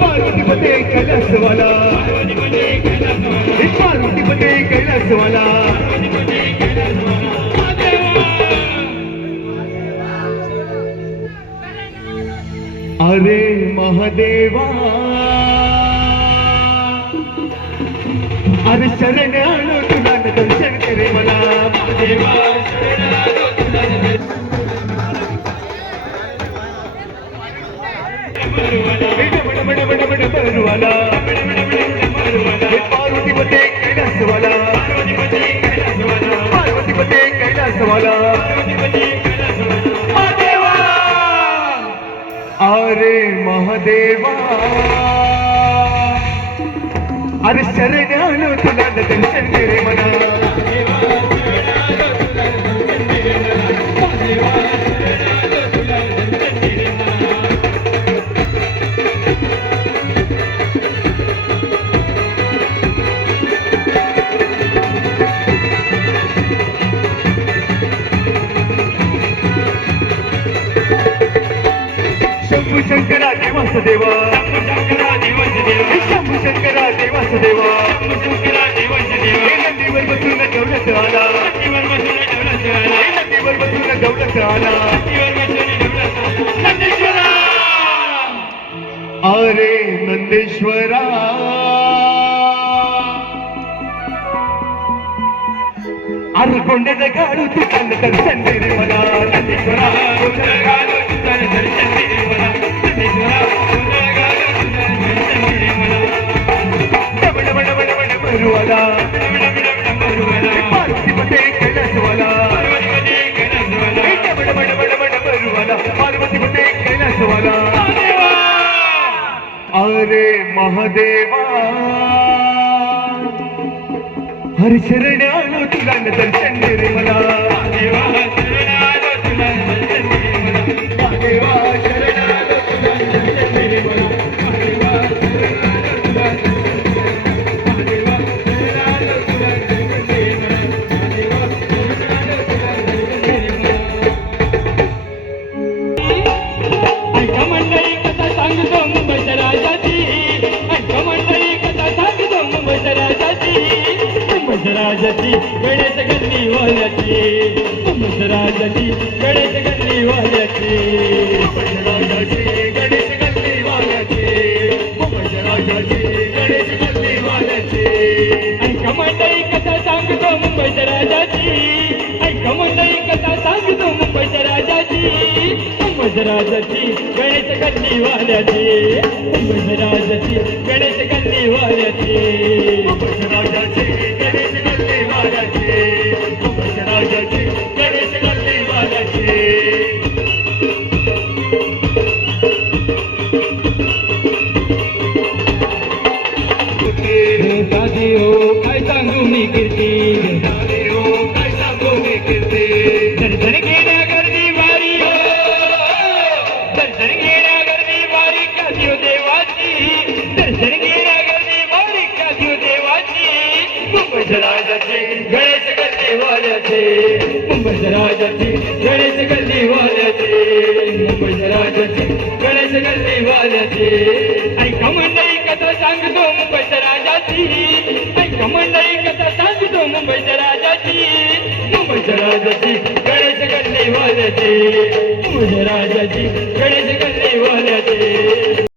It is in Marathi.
ಪಾರ್ವತಿ ಪತೆ ಕೈಲಾಸವಾಲ ಪಾರ್ವತಿ ಪತೆ ಕೈಲಾಸವಾಲ ಅರೆ ಮಹದೇವಾ ಅರೆ ಶರಣ ദേവാ. അത് ശരണാലോ തുലാണ്ട് തെഞ്ചൻ ഗരിമന शंभू शंकरा शंभू शंकरा बसून आला बसून आला नंदेश्वरा अरे नंदेश्वरा. अरे कोंड्याचं गाडू तू चाललं तर संधी मला. नंदेश्वरा. ಮಹದೇವಾ ಹರಿಶರಣ್ಯಾನು ತಿಗಣ್ಣ ದರ್ಶನ ನಿರ್ಮಲಾ ದೇವಾ राजाची गणेश गल्ली वाल्याची. मुंबईच्या राजाची गणेश गल्ली वाल्याची. राजाची गणेश गल्ली वाल्याची. मुंबईच्या राजाची गणेश गल्ली वाल्याची. ऐका मंडळी कथा सांगतो मुंबईच्या राजाची? गणराजाची गणेश कन्नी वाल्याची गणेश कन्नी वाल्याची राजाची गणेश कन्नी वाल्याची गणेश कन्नी वारी का देव देवाची. दर्शन घेण्या गर्दी वारी का देव देवाची. मुंबईच्या राजाची गणेश गल्ली वाल्याचे मुंबईच्या राजाची गणेश गल्ली वाल्याचे मुंबईच्या राजाची गणेश गल्ली वाल्याचे ऐका मंडळी कथा सांगतो मुंबईच्या राजाची ऐका मंडळी कथा सांगतो मुंबईच्या राजाची मुंबईच्या राजाची गणेश गल्ली वाल्याची मुंबईच्या منهنجي راجا جي گڻيش ڪر